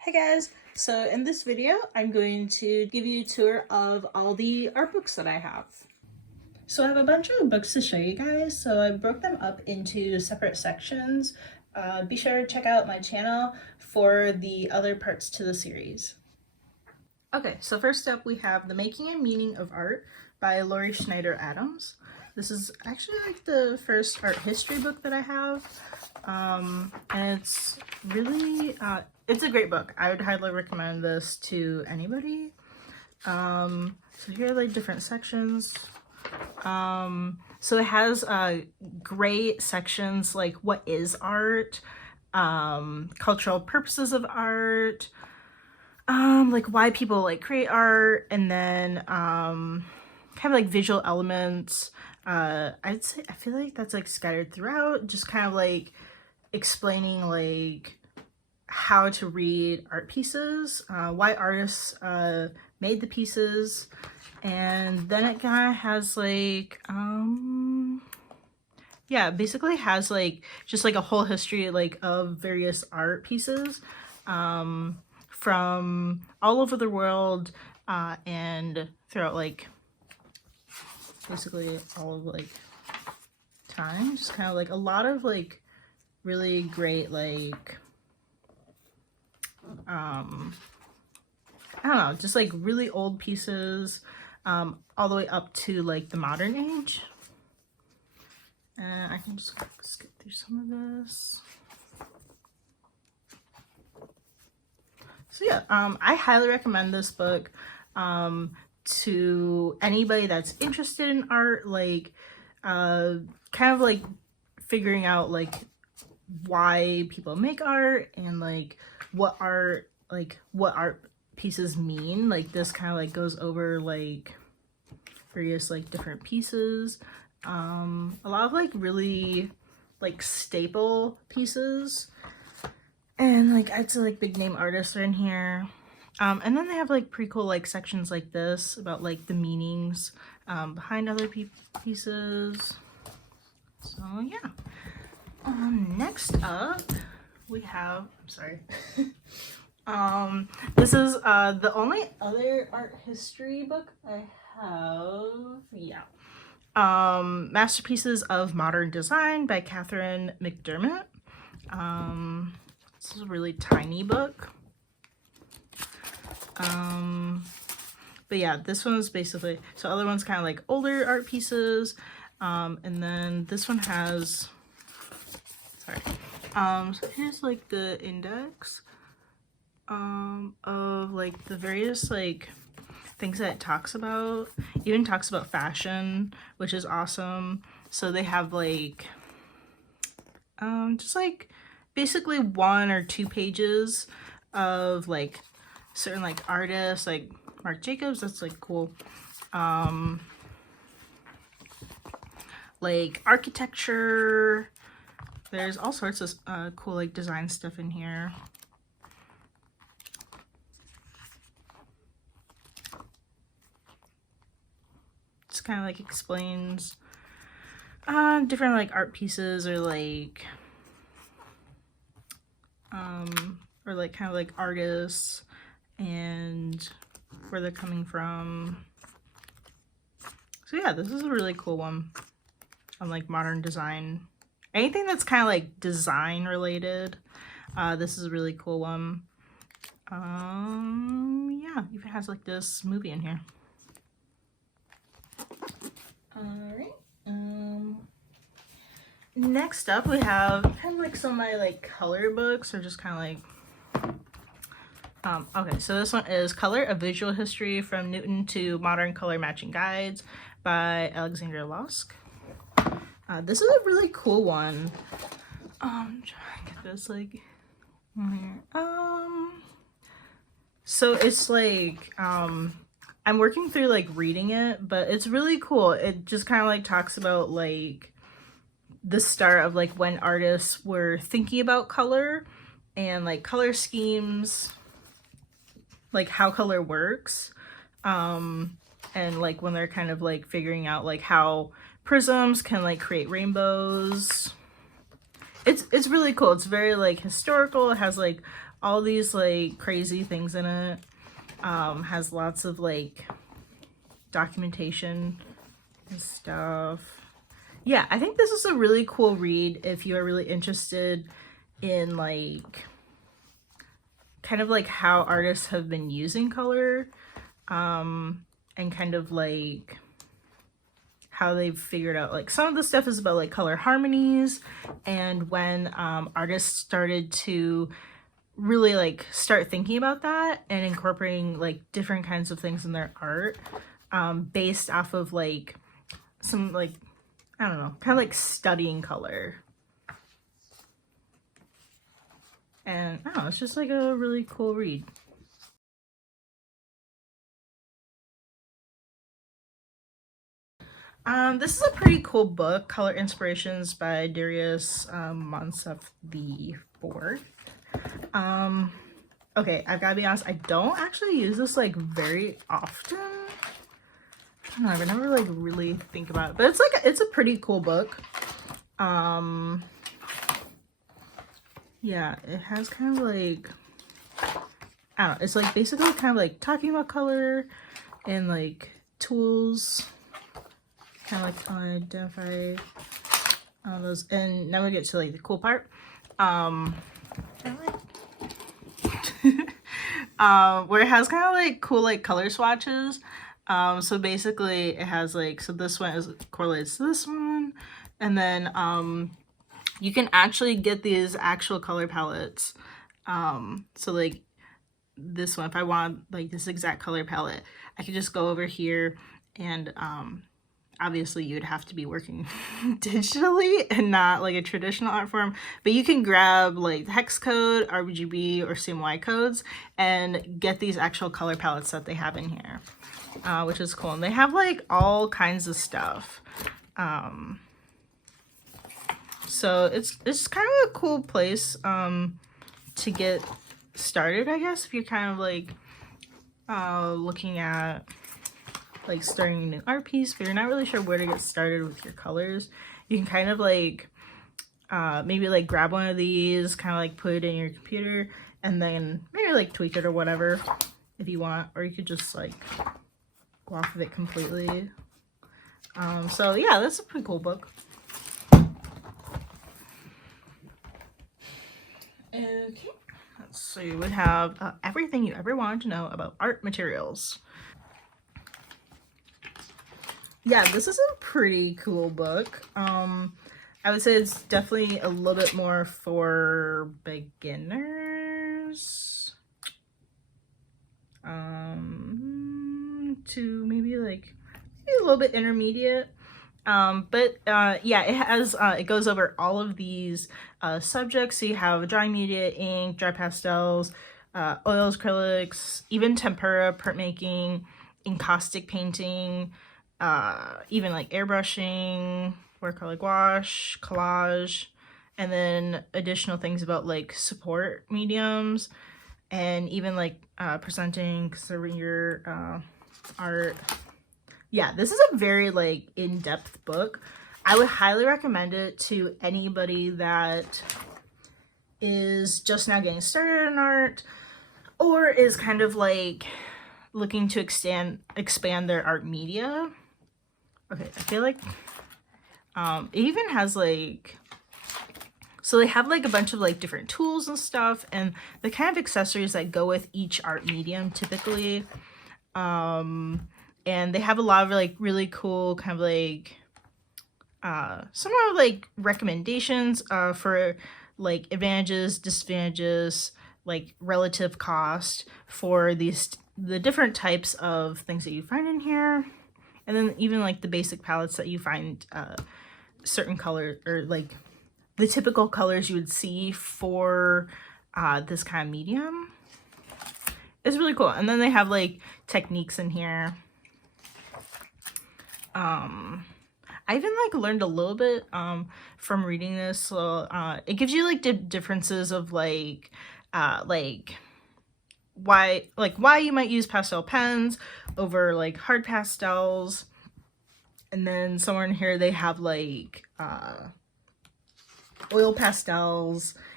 Hey guys, so in this video I'm going to give you a tour of all the art books that I have. So I have a bunch of books to show you guys, so I broke them up into separate sections. Be sure to check out my channel for the other parts to the series. Okay, so first up we have The Making and Meaning of Art by Laurie Schneider Adams. This is actually like the first art history book that I have, and it's really, it's a great book. I would highly recommend this to anybody. So here are like different sections. So it has great sections like what is art, cultural purposes of art, like why people like create art, and then kind of like visual elements. I'd say I feel like that's like scattered throughout, just kind of like explaining like how to read art pieces, why artists made the pieces, and then it kind of has like yeah, basically has like just like a whole history like of various art pieces from all over the world and throughout like basically all of like time. Just kind of like a lot of like really great like I don't know, just like really old pieces all the way up to like the modern age. And I can just skip through some of this. So yeah, I highly recommend this book to anybody that's interested in art, like kind of like figuring out like why people make art and like what art pieces mean. Like this kind of like goes over like various like different pieces, a lot of like really like staple pieces, and like I'd say like big name artists are in here. And then they have like pretty cool like sections like this about like the meanings behind other pieces. So yeah. Next up we have, I'm sorry. This is the only other art history book I have. Yeah. Masterpieces of Modern Design by Katherine McDermott. This is a really tiny book. But yeah, this one's basically, so other one's kind of like older art pieces, and then this one has, sorry, so here's like the index of like the various like things that it talks about. It even talks about fashion, which is awesome. So they have like just like basically 1 or 2 pages of like certain like artists, like Marc Jacobs, that's like cool. Like architecture, there's all sorts of cool like design stuff in here. Just kind of like explains different like art pieces, or like kind of like artists and where they're coming from. So yeah, this is a really cool one on like modern design. Anything that's kind of like design related, this is a really cool one. Yeah, even has like this movie in here. Alright. Next up we have kind of like some of my like color books, or just kind of like okay, so this one is Color, A Visual History from Newton to Modern Color Matching Guides by Alexandra Loske. This is a really cool one. I'm trying to get this like on here. So it's like I'm working through like reading it, but it's really cool. It just kind of like talks about like the start of like when artists were thinking about color and like color schemes, like how color works, and like when they're kind of like figuring out like how prisms can like create rainbows. It's really cool. It's very like historical. It has like all these like crazy things in it. Has lots of like documentation and stuff. Yeah, I think this is a really cool read if you are really interested in like kind of like how artists have been using color, and kind of like how they've figured out, like some of the stuff is about like color harmonies, and when artists started to really like start thinking about that and incorporating like different kinds of things in their art, based off of like some like, I don't know, kind of like studying color. And I don't know, it's just like a really cool read. This is a pretty cool book, Color Inspirations by Darius, Monsef the Fourth. Okay, I've gotta be honest, I don't actually use this like very often. I don't know, I never like really think about it, but it's like it's a pretty cool book. Yeah, it has kind of like, I don't know, it's like basically kind of like talking about color and like tools, kind of like identify those. And now we get to like the cool part, where it has kind of like cool like color swatches. So basically it has like, so this one is correlates to this one, and then you can actually get these actual color palettes. So like this one, if I want like this exact color palette, I could just go over here, and obviously you'd have to be working digitally and not like a traditional art form, but you can grab like the hex code, RGB, or CMY codes and get these actual color palettes that they have in here, which is cool. And they have like all kinds of stuff. So it's kind of a cool place to get started, I guess, if you're kind of like looking at like starting a new art piece, but you're not really sure where to get started with your colors. You can kind of like maybe like grab one of these, kind of like put it in your computer, and then maybe like tweak it or whatever if you want, or you could just like go off of it completely. So yeah, that's a pretty cool book. Okay, so you would have everything you ever wanted to know about art materials. Yeah, this is a pretty cool book. I would say it's definitely a little bit more for beginners, to maybe like a little bit intermediate. But yeah, it has it goes over all of these subjects. So you have dry media, ink, dry pastels, oils, acrylics, even tempera, printmaking, encaustic painting, even like airbrushing, watercolor gouache, collage, and then additional things about like support mediums, and even like presenting, serving your art. Yeah, this is a very like in-depth book. I would highly recommend it to anybody that is just now getting started in art, or is kind of like looking to expand their art media. Okay, I feel like it even has like, so they have like a bunch of like different tools and stuff, and the kind of accessories that go with each art medium typically. And they have a lot of like really cool kind of like some of like recommendations for like advantages, disadvantages, like relative cost for the different types of things that you find in here. And then even like the basic palettes that you find certain colors, or like the typical colors you would see for this kind of medium. It's really cool. And then they have like techniques in here. I even like learned a little bit from reading this. So it gives you like the differences of like why you might use pastel pens over like hard pastels. And then somewhere in here they have like oil pastels,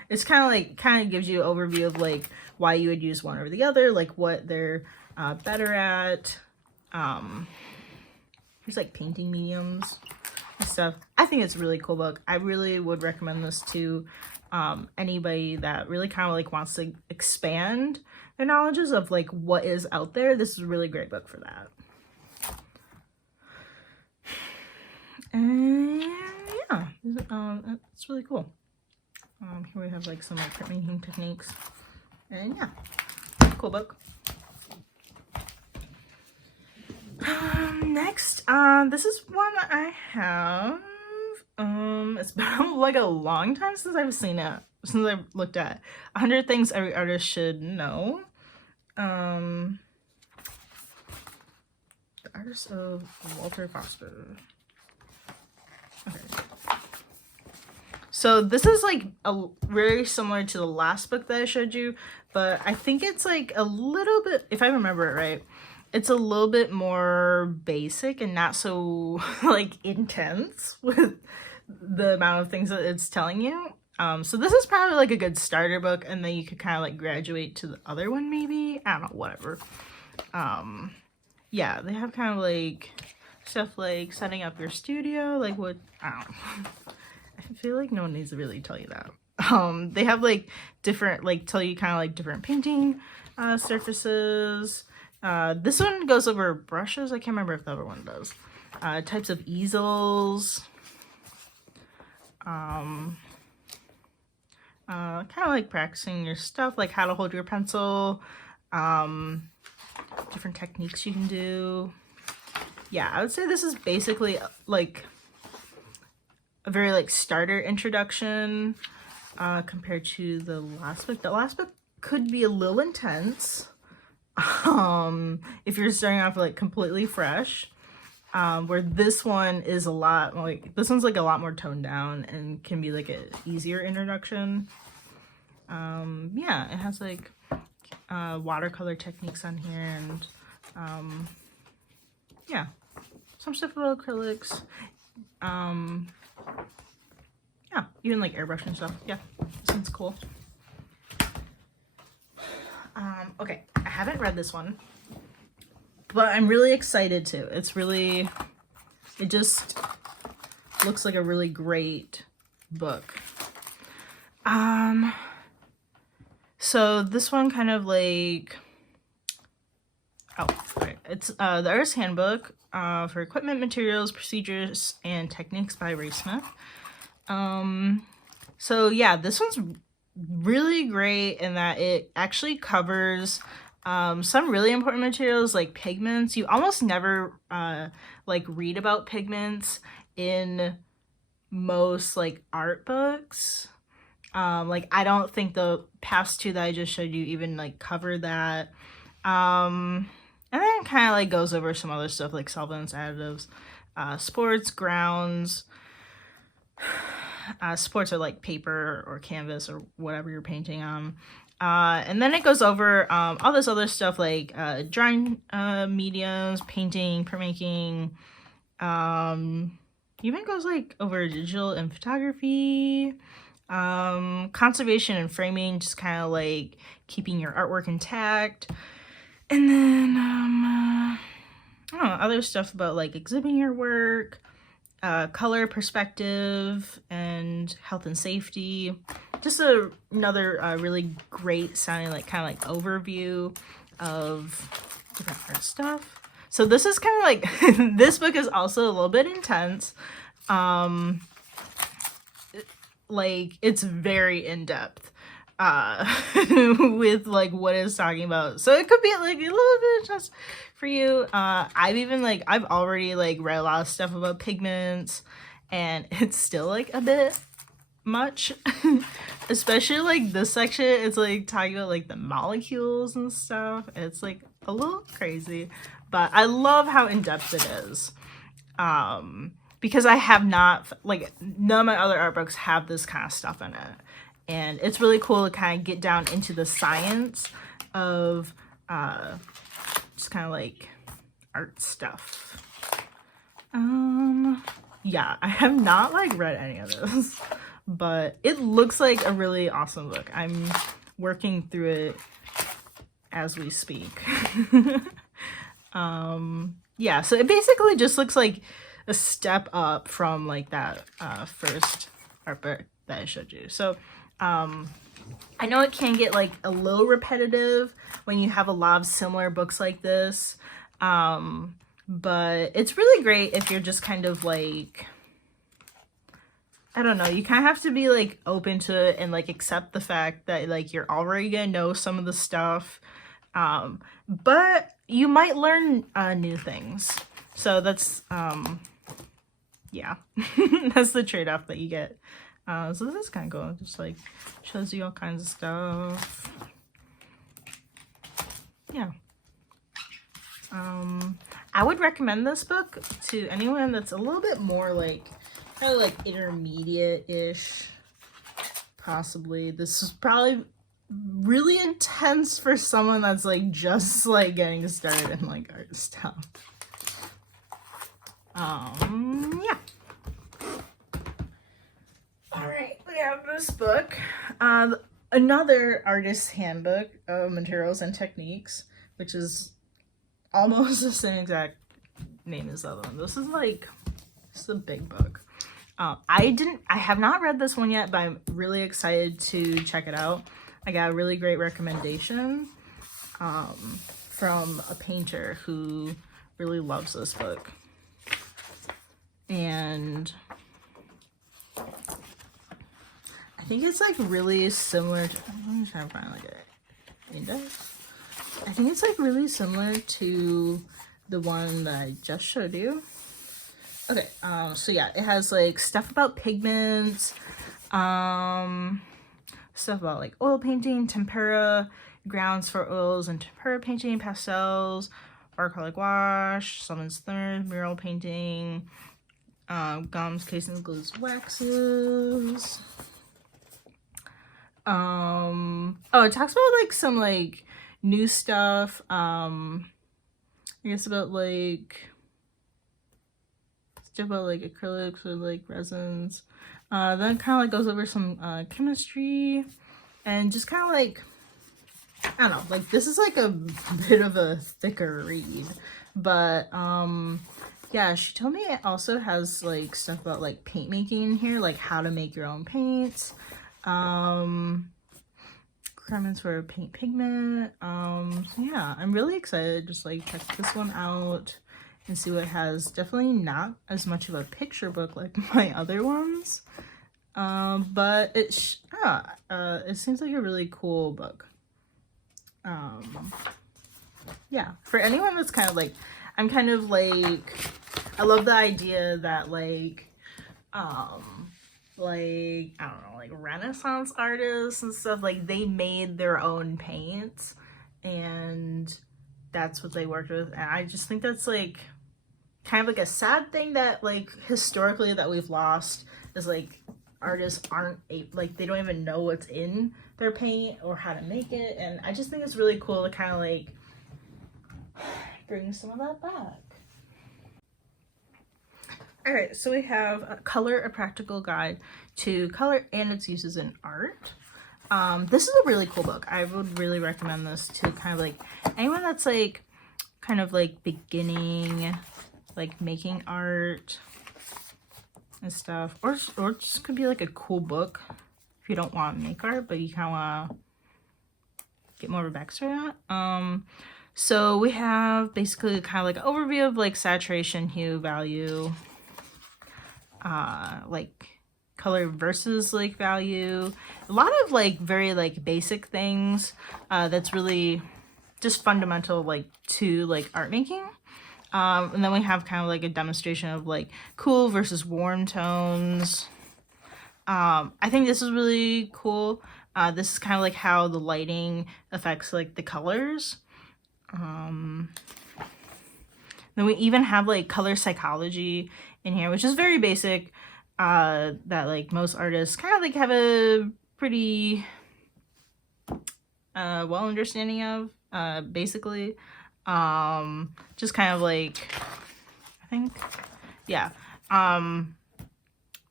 it's kind of gives you an overview of like why you would use one over the other, like what they're better at. There's like painting mediums and stuff. I think it's a really cool book. I really would recommend this to anybody that really kind of like wants to expand their knowledges of like what is out there. This is a really great book for that. And yeah, it's really cool. Here we have like some like printmaking techniques, and yeah, cool book. Next, this is one I have. It's been like a long time since I've seen it, since I've looked at 100 Things Every Artist Should Know. The Artist of Walter Foster. Okay. So this is like very similar to the last book that I showed you, but I think it's like a little bit, if I remember it right, it's a little bit more basic and not so like intense with the amount of things that it's telling you. So this is probably like a good starter book, and then you could kind of like graduate to the other one maybe. I don't know, whatever. Yeah, they have kind of like stuff like setting up your studio, like what, I don't know. I feel like no one needs to really tell you that. They have like different, like tell you kind of like different painting surfaces. This one goes over brushes. I can't remember if the other one does. Types of easels. Kind of like practicing your stuff, like how to hold your pencil. Different techniques you can do. Yeah, I would say this is basically like a very like starter introduction compared to the last book. The last book could be a little intense if you're starting off like completely fresh, where this one is a lot like, this one's like a lot more toned down and can be like an easier introduction. Yeah, it has like watercolor techniques on here, and yeah, some stuff with acrylics. Yeah, even like airbrush and stuff. Yeah, this one's cool. Okay, I haven't read this one, but I'm really excited to. It just looks like a really great book. So this one kind of like, it's the Artist's Handbook for Equipment, Materials, Procedures, and Techniques by Ray Smith. So yeah, this one's really great in that it actually covers some really important materials like pigments. You almost never like read about pigments in most like art books. Like I don't think the past two that I just showed you even like cover that. And then kind of like goes over some other stuff like solvents, additives, sports, grounds. Sports are like paper or canvas or whatever you're painting on. And then it goes over all this other stuff like drawing mediums, painting, printmaking. Even goes like over digital and photography. Conservation and framing, just kind of like keeping your artwork intact. And then I don't know, other stuff about like exhibiting your work, color, perspective, and health and safety. Just another really great sounding like kind of like overview of different art stuff. So this is kind of like this book is also a little bit intense. Like it's very in-depth with like what it's talking about, so it could be like a little bit just for you. I've already like read a lot of stuff about pigments, and it's still like a bit much. Especially like this section, it's like talking about like the molecules and stuff. It's like a little crazy, but I love how in-depth it is. Because I have not, like, none of my other art books have this kind of stuff in it. And it's really cool to kind of get down into the science of just kind of like art stuff. Yeah, I have not like read any of this, but it looks like a really awesome book. I'm working through it as we speak. Yeah, so it basically just looks like a step up from like that first art book that I showed you. So I know it can get like a little repetitive when you have a lot of similar books like this, but it's really great if you're just kind of like, I don't know, you kind of have to be like open to it and like accept the fact that like you're already gonna know some of the stuff, but you might learn new things. So that's yeah, that's the trade-off that you get. So this is kind of cool. Just like shows you all kinds of stuff. Yeah. I would recommend this book to anyone that's a little bit more like kind of like intermediate-ish. Possibly. This is probably really intense for someone that's like just like getting started in like art stuff. Yeah. Alright, we have this book. Another artist's handbook of materials and techniques, which is almost the same exact name as the other one. This is like, it's a big book. I have not read this one yet, but I'm really excited to check it out. I got a really great recommendation from a painter who really loves this book. And I think it's like really similar to, I'm trying to find like an index. I think it's like really similar to the one that I just showed you. Okay, so yeah, it has like stuff about pigments, stuff about like oil painting, tempera, grounds for oils and tempera painting, pastels, watercolor gouache, summons third, mural painting, gums, casings, glues, waxes. Oh, it talks about like some like new stuff. I guess about like stuff about like acrylics or like resins. Then kind of like goes over some chemistry and just kind of like, I don't know, like this is like a bit of a thicker read, but yeah, she told me it also has like stuff about like paint making in here, like how to make your own paints, requirements for paint pigment. So yeah, I'm really excited to just like check this one out and see what it has. Definitely not as much of a picture book like my other ones, but it seems like a really cool book. Yeah, for anyone that's kind of like, I'm kind of like, I love the idea that like I don't know, like Renaissance artists and stuff, like they made their own paints and that's what they worked with. And I just think that's like kind of like a sad thing that like historically that we've lost, is like artists aren't like they don't even know what's in their paint or how to make it. And I just think it's really cool to kind of like bring some of that back. All right, so we have Color, a Practical Guide to Color and Its Uses in Art. This is a really cool book. I would really recommend this to kind of like anyone that's like kind of like beginning, like making art and stuff, or it just could be like a cool book if you don't want to make art, but you kind of want to get more of a backstory on it. So we have basically kind of like an overview of like saturation, hue, value, like color versus like value, a lot of like very like basic things that's really just fundamental like to like art making. And then we have kind of like a demonstration of like cool versus warm tones. I think this is really cool. This is kind of like how the lighting affects like the colors. Then we even have like color psychology in here, which is very basic, that like most artists kind of like have a pretty well understanding of, basically. Just kind of like, I think, yeah,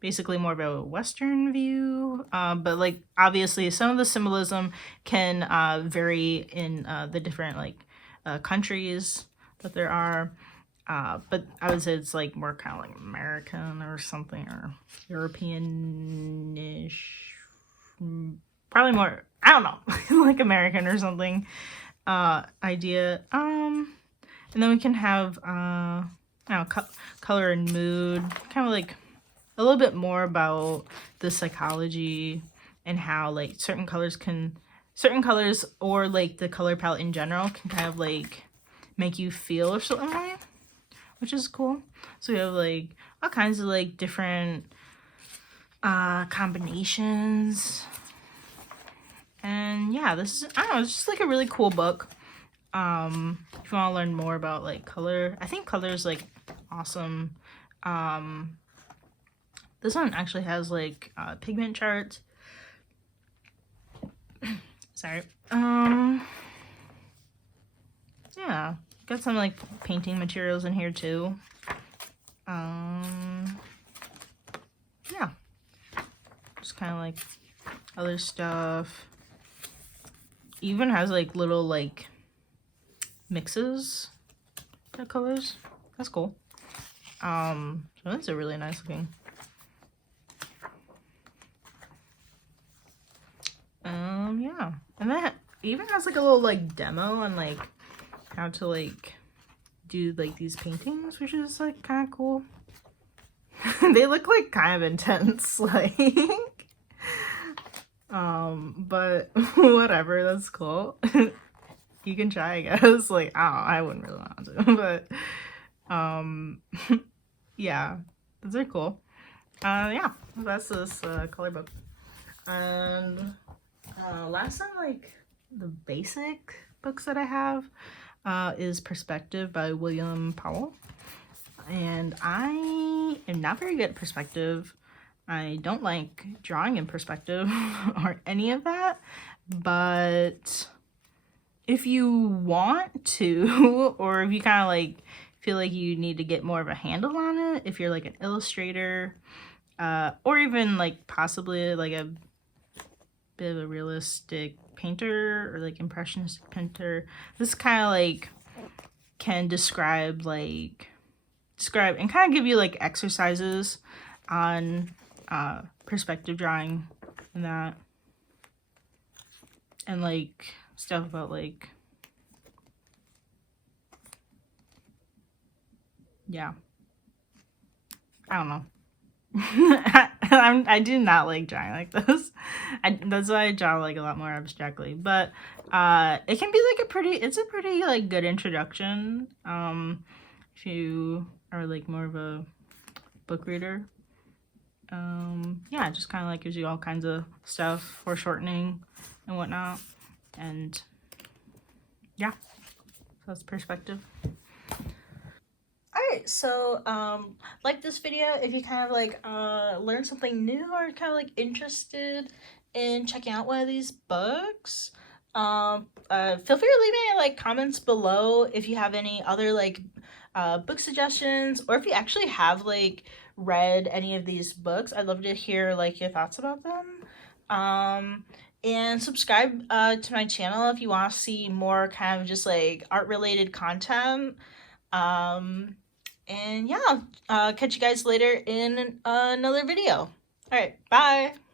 basically more of a Western view, but like obviously some of the symbolism can vary in the different like countries that there are. But I would say it's like more kind of like American or something, or European-ish. Probably more, I don't know, like American or something idea. And then we can have, I don't know, color and mood, kind of like a little bit more about the psychology and how like certain colors or like the color palette in general can kind of like make you feel a certain way, which is cool. So we have like all kinds of like different combinations. And yeah, this is, I don't know, it's just like a really cool book. If you want to learn more about like color, I think color is like awesome. This one actually has like pigment charts. Sorry. Yeah, got some like painting materials in here too. Yeah, just kind of like other stuff. Even has like little like mixes of colors. That's cool. So that's a really nice looking. Yeah, and that even has like a little like demo on like how to like do like these paintings, which is like kind of cool. They look like kind of intense, like but whatever, that's cool. You can try, I guess. Like, I wouldn't really want to, but yeah, those are cool. Yeah, that's this color book. And last time, like the basic books that I have is Perspective by William Powell. And I am not very good at perspective. I don't like drawing in perspective or any of that, but if you want to, or if you kind of like feel like you need to get more of a handle on it, if you're like an illustrator, or even like possibly like a bit of a realistic painter or like impressionistic painter, this kind of like can describe and kind of give you like exercises on perspective drawing and that, and like stuff about like, yeah, I don't know. I do not like drawing like this. That's why I draw like a lot more abstractly, but it can be like it's a pretty like good introduction if you are like more of a book reader. Yeah, it just kind of like gives you all kinds of stuff, foreshortening and whatnot, and yeah, so that's Perspective. Alright, so like this video if you kind of like learn something new or kind of like interested in checking out one of these books. Feel free to leave any like comments below if you have any other like book suggestions, or if you actually have like read any of these books. I'd love to hear like your thoughts about them. And subscribe to my channel if you want to see more kind of just like art related content. And yeah, catch you guys later in another video. All right, bye.